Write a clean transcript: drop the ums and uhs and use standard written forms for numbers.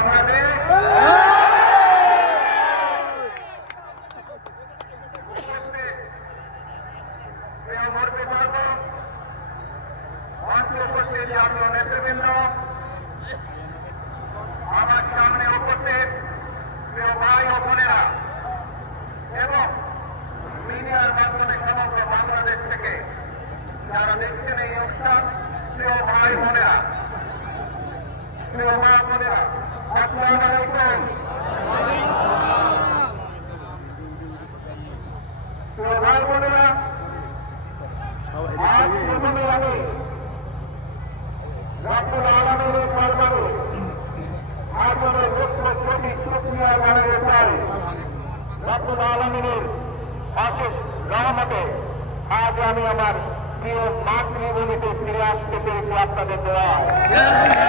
বাংলাদেশ নেতৃবৃন্দ, আমার সামনে উপস্থিত প্রিয় ভাই ও বোনেরা এবং মিডিয়ার মাধ্যমে সমগ্র বাংলাদেশ থেকে যারা দেখছেন এই অনুষ্ঠান, প্রিয় ভাই বোনেরা, প্রিয় মা বোনেরা, আসসালামু আলাইকুম। প্রিয় ভাই বোনেরা, আজ প্রথমে আমি রব্বুল আলামিনের দরবারে আপনাদের লক্ষ কোটি শুকরিয়া জানাতে চাই। রব্বুল আলামিনের অশেষ রহমতে আজ আমি আমার প্রিয় মাতৃভূমিতে ফিরে আসতে পেরেছি আপনাদের দোয়ায়।